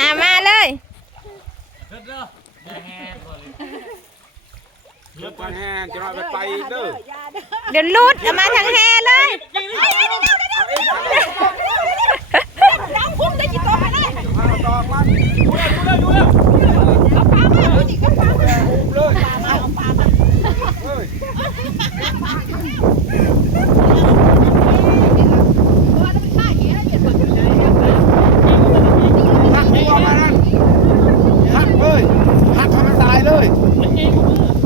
อะมาเลยเดี๋ยวไปแห้งจะน้อยไปไปอีกเด้อเดี๋ยวลุดเอามาทางแฮเลยน้ำพุ่งได้กี่ตัวแน่มาต่อมันเอาปลามาดูดิก็ปลามาเลย ปลามาเอาปลามา เฮ้ย ตัวนั้นฆ่าเหี้ยเหี้ยตัวไหน หักตัวมานั่นหักเลยหักทำมันตายเลย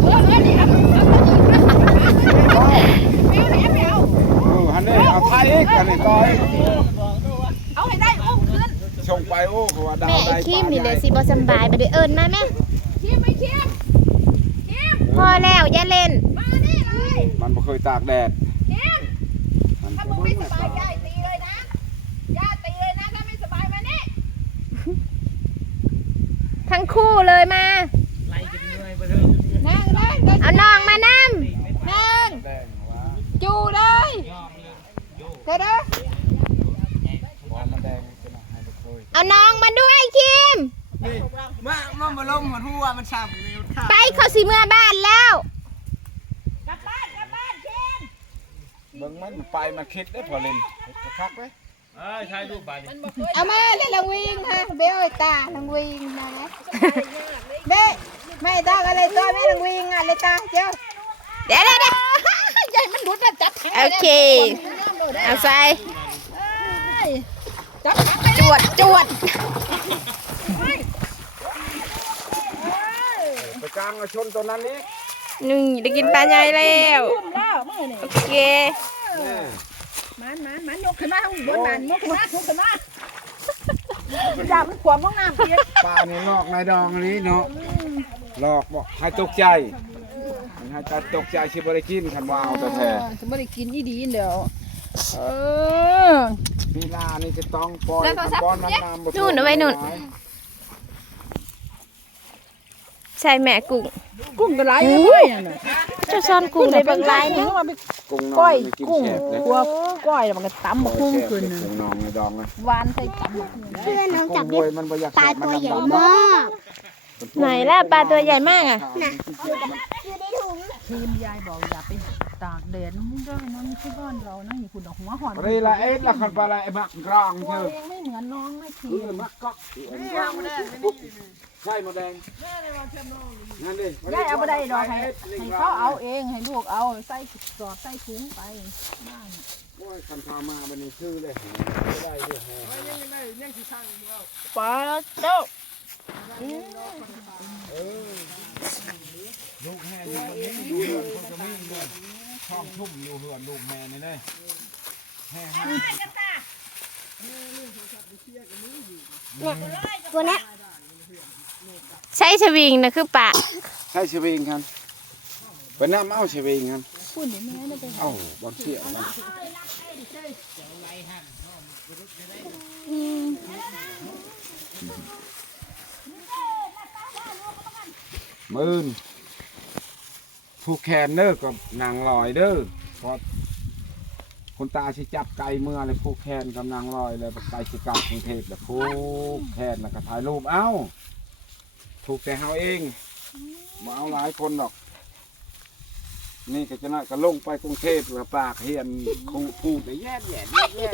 เออเออนี่ครับเอาตัวนี้แมวแมว เออฮันนี่เอาไทยอีกอั นนี้ต่อยเอาให้ได้อุ้มขึ้นส่งไปโอ้คือว่าดาวแม่ได้ไอ้คิมนี่เลยสิบ่สำบายบ่ได้เอิ้นมาแม่เทียมไม่เทียมเทียมพอแล้วอย่าเล่น มานี่เลยมันบ่เคยตากแดดเทียมมันถ้าก็มึงเบิ่ไม่งสแม่บายตาย่าตีเลยนะย่าตีเลยนะถ้าไม่สบายมานี่ทั้งคู่เลยมา นั่งนั่งนั่ง เอาน้องมานํ นั่ง แดงว่า จูเลยเด้อเด้อ ว่ามันแดงจะมาให้บ่เคย เอาน้องมาด้วยคิม มามามาลงมาทั่วมันช้ำเลยค่ะไปเขาสิเมื่อบ้านแล้ว กลับบ้านกลับบ้านเทียมเบิ่งมันไปมันคิดได้พอเล่นกระคักไว้เอ้ยถ่ายรูปบาดนี่เอามาเล่นลังวิ่งฮะเบลไอ้ตาลังวิ่งนะนะเบ้ไม่ต้องอะไรตัวแม่ลังวิ่งอะเลยตาเจ้าเดี๋ยวเดี๋ยวเดี๋ยวใหญ่มันดุดนะจับแทงโอเคเอาใส่จับจวดจวดไป กลางเอาชนตัวนั้นนี้นี่ได้กินปลาใหญ่แล้วพุ่มแล้วมือนี่โอเคแน่มันมันมันยกขึ้นมาข้างบนมันยกขึ้นมายกขึ้นมาจับมันขวบห้องน้ำเพียปลานี่ลอกในดองนี้เนาะหลอกบอกให้ตกใจมันให้ตกใจสิบ่ได้กินคันว่าเอาแต่แท้จะไม่ได้กินอีดีเดี๋ยวเออปีหน้านี่จะต้องปล่อยบอลมันน้ำบ่นู่นเอาไว้นู่น ใช่แม่กุ้งกุ้งกระไรเลยน่ะเจ้าซ่อนกุ้งในเบางไรนี่มันไปกุ้งน้ก้ออยยนี่กินกุ้งแซ่บเลยกัวก้อยมันก็ตำบักกุ้งแซ่บขึ้นเลยน่ะกุ้งน้องในดองเลยหวานใส่ตำบักหุ่งเพื่อนน้องกุ้จังบบได้วยมันบ่อยากปลาแซ่บตัวใหญ่มันดำๆมากไหนล่ะปลาตัวใหญ่มากอะอยู่ในถุงทีมยายบอกอย่าไปตากแดดมึงได้นะไม่ใช่บ้านเรานะอยู่คุณดอกหัวหอนปรีละเอ็ดละคันปลาละไอ้บักกรองเธอยังไม่เหมือนน้องไม่ทีคือมักก๊อก ใช่หมดแดงนั่นดิยายเอาไปได้ดอกให้ให้เขาเอาเองให้ลูกเอาใส่สอดใส่ถุงไปบ้านโอ้ยคันพามาบันนี้ชื่อเลยไม่ได้ด้วยแฮะปลาเจ้าลูกแห่อยู่คนนี้อยู่เฮือนคนจะมีเลยช่องทุ่มอยู่เฮือนลูกแม่นี่เลยแห่ห้าตัวเนี้ย ใช้สวิงนะคือปลาใช่ชวิงครับเป็นน้ำเอาชวิงครับพูดเดี๋ยวแม่น่าจะเอ้าบอลเสียมันมื่นผู้แคนเด้อกับนางลอยเด้อเพอ คุณตาชิจับไก่เมื่อเลยผู้แคนกับนางลอยเลยไก่ชิกลับกรุงเทพแล้วผู้แคนแล้วก็ถ่ายรูปเอ้า ถูกแต่เฮาเองมาเอาหลายคนหรอก นี่ก็จะน่าก็ลงไปกรุงเทพแล้วปากเฮียนคงพูดแต่แย่แย่แย่แย่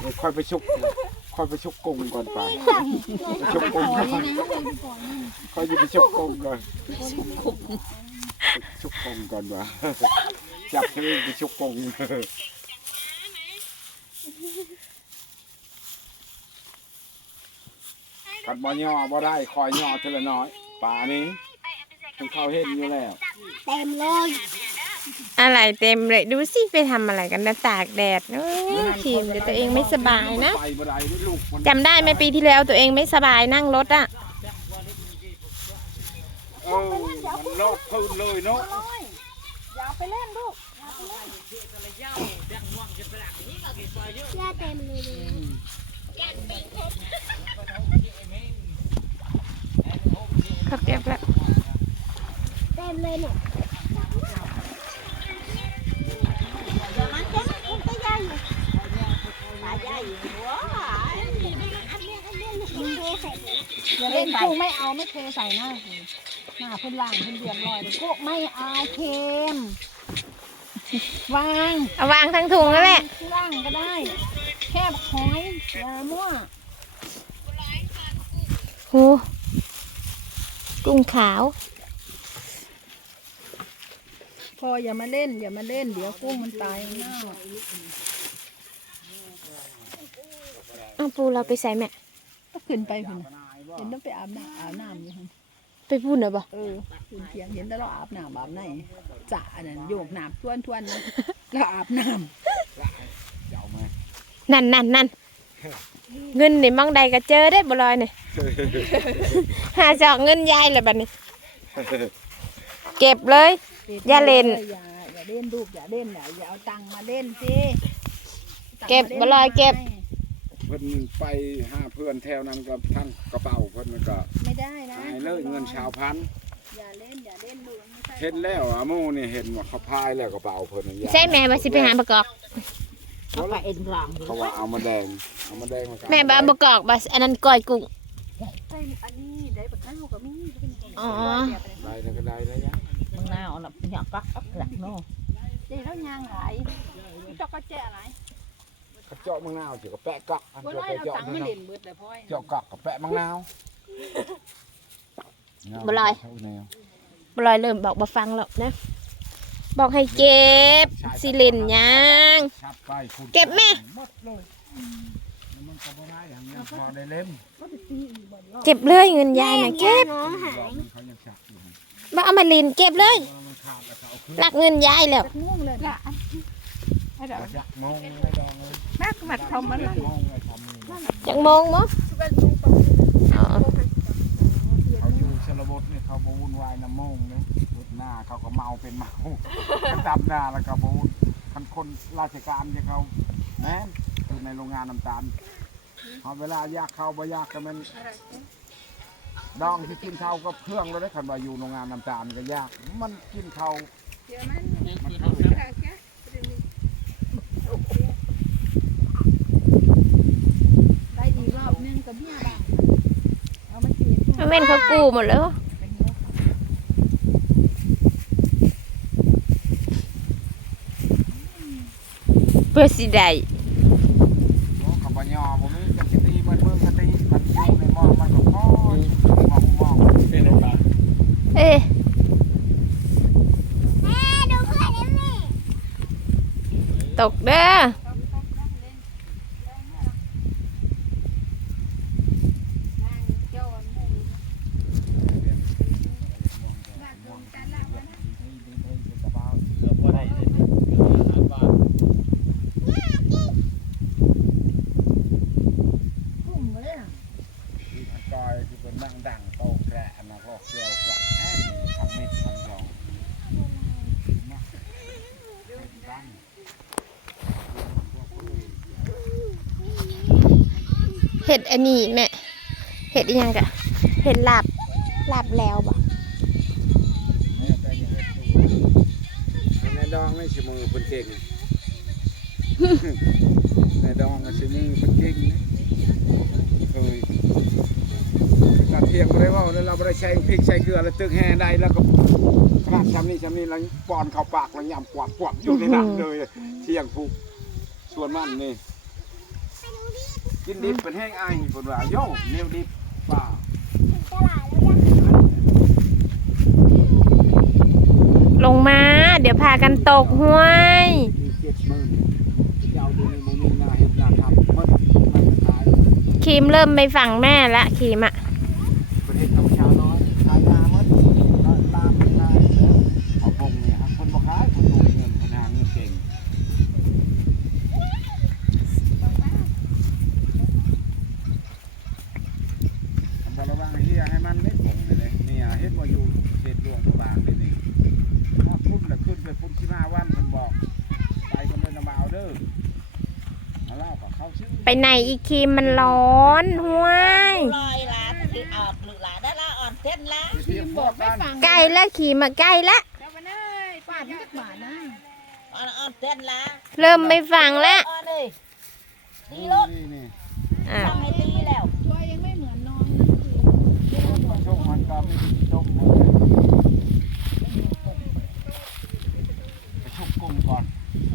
เดี๋ยวค่อยไปชุกค่อยไปชุกกงก่อนไปไปชุกกงก่อนค่อยไปชุกกงก่อนชุกกงก่อนวะ จับเธอไปชุกกงกัดบ่ย่อบ่ได้คอยย่อเท่าละน้อยป่านี้คุณเขาเห็นอยู่แล้วเต็มเลยอะไรเต็มเลยดูสิไปทำอะไรกันนะตากแดดเอ้ยคิมเดี๋ยวตัวเองไม่สบายนะไปบ่ได้ด้วยลูกมันจำได้ไหมปีที่แล้วตัวเองไม่สบายนั่งรถอะเออมันโลดพื้นเลยเนาะอย่า ไปเล่นลูกย่าเต็มเลยขับเก็บแล้วเต็มเลยเนี่ยมันจะมันจะย่าอยู่ปลาย่าอยู่ว้าอันนี้อันนี้อันนี้ใส่เลยอย่าเล่นกุ้งไม่เอาไม่เทใส่หน้าสิหน้าเพิ่นล่างเพิ่นเรียบร้อยเลยกุ้งไม่เอาเค็ม วางเอาวางทั้งถุงนั่นแหละข้างล่างก็ได้ แค่บักหอยอย่ามั่วหูกุ้งขาว พออย่ามาเล่น อย่ามาเล่น เดี๋ยวกุ้งมันตายเน่าเอาปูเราไปใส่แม่ก็ขึ้นไปพุ่นน่ะเห็นต้องไปอาบน้ำอาบน้ำอยู่พุ่น ไปพูดเหรอบ่เออขึ้นเทียงเห็นแต่เราอาบน้ำอาบในจ่านั่นโยกน้ำทวนทวนๆนะแล้วอาบน้เจ้าไหมนั่นนั่นนั่นเงินนี่มองใดก็เจอได้บ่ลอยนี่ หาจอกเงินยายเลยบัดนี้ เก็บเลยำอย่าเล่น อย่าอย่าเล่นลูกอย่าเล่นอย่าอย่าเอาตังค์มาเล่นสิเก็บบ่ลอยเก็บ เพิ่นไปหาเพื่อนแถวนั้นก็ทั้งกระเป๋าเพิ่นมันก็ไม่ได้นะหายเลยเงินชาวพันอย่าเล่นอย่าเล่นลูกไม่ใช่เห็นแล้วอะหมู่นี่เห็นว่าเขาพายแล้วกระเป๋าเพิ่นน่ะยาใช่แม่ว่าสิไปหาประกอบ เขาไปเอ็นกลางเขาว่าเอามาแดงเอามาแดงมากันแม่บ่เอาประกอบบ่อันนั้นก้อยกุ้ง ใช่อันนี้ได้ปะข้าวกับมีอ๋อ ได้แล้วก็ได้แล้วยะมึงน่าเอาหลับหยอกกักอักหลักเนาะเจ๊แล้วยางหลายเจ้าก็แจ้อะไร กระเจาะมะนาวสิก็แปะกักอันบ่เจาะได้กระเอาเจาะตังค์นั่ไม่นเล่น่ะนเบิดแต่พ่อยเจาะกักกับแปะมะนาวบ่ลอย เท่าแนวบ่ลอยเริ่มบอกบ่ฟังแล้วนะ บอกให้เก็บสิเล่นหยัง ชับไปคุณเก็บแม่ หมดเลยมันก็บ่ได้อย่างนี้พอได้เล่มเก็บเลยเงินยายน่ะเก็บน้องหายดอกนึงเขายังชักอยู่บ่เอามาเล่นเก็บเลยเพราะมันขาดแล้วเขาเอาขึ้น รักเงินยายแล้ว ง่วงเลยละ จักมองไม่ดองเลยนักมัดทำมันมองเลยทำนี่นะจังมองบ่อ๋อเขาอยู่ชนบทเนี่ยเขาบวุ่นวายน้ำโมงเนี่ยรถหน้าเขาก็เมาเป็นเมาเขาจับหน้าแล้วก็บวุ่นคันคนราชการจะเขาแม่นอยู่ในโรงงานน้ำตาลเอาเวลาอยากเข้าบ่อยากก็มันดองที่กินข้าวก็เครื่องแล้วได้คันว่าอยู่โรงงานน้ำตาลก็ยาก มันกินข้าวมันคือ ได้อีกรอบนึงกับเมียบ้างเอา มาจีบมันแม่นเขากู้หมดแล้วเพื่อสิได้โอ้ขับปยอผมมีจักรตีเบิดมือกตีมันอยู่ในหม้อมันก็พอมองมองเป็นโอกาสเอ้ยแม่ดูเพื่อนได้ไหมตกเด้อ กุ้งเลยอะ ที่พันกอยที่เป็นนั่งดังโตแกะนะก็เกี่ยวกับแอนทำเม็ดทำยองเห็ดอันนี้แม่เห็ดอีหยังกะเห็ดลาบลาบแล้วบ่ในดองนี่ชิมือคนเก่งในดองก็ชิมือคนเก่งนะเอ้ยกระเทียมก็ได้ว่าแล้วเราไม่ได้ใช้พริกใช้เกลือแล้วตึกแห่ได้แล้วก็ขนาดชำนี่ชำนี่แล้วป้อนเข้าปากแล้วยำปวดปวดอยู่ในนั้นเลยเที่ยงผูกส่วนมันนี่กินดิบเป็นแห้งไอายคนว่าโย่เนียวดิบป่าตลาดแล้วยังลงมา เดี๋ยวพากันตกห้วยมีเจ็ดหมื่นยาวดูในมุมนี้นาเห็ดนาทำมันมันขายครีมเริ่มไม่ฝังแม่ละครีมอะประเทศธรรมชาติน้อยขายนามันน้อยตามนายเสือเอาพงเนี่ยครับคนบ่ขายคนดูเงินคนหาเงินเก่งผม บอกระวังไอ้เฮียให้มันไม่ผงเลยเนี่ยเฮ็ดบ่อยู่เฮ็ดดวงตัวบางเลยนี่พอพุ่นแล้วขึ้นไปพุ่นสิบห้าวันเพิ่นบอก ไปกันเป็นมาเอาเด้อมาเล่ากับเขาชื่อไปไหนอีกครีมมันร้อนห้วย ลอยละคือออกหรือละได้ละอ่อนเต้นละทีมบอกไม่ฟังใกล้แล้วครีมอะใกล้แล้วเจ้าไปเลยป้าดจักบาทนะอ่อนอ่อนเต้นละเริ่มไม่ฝังแล้วอ่อนเลยตีรถนี่นี่อะทำให้ตีแล้ว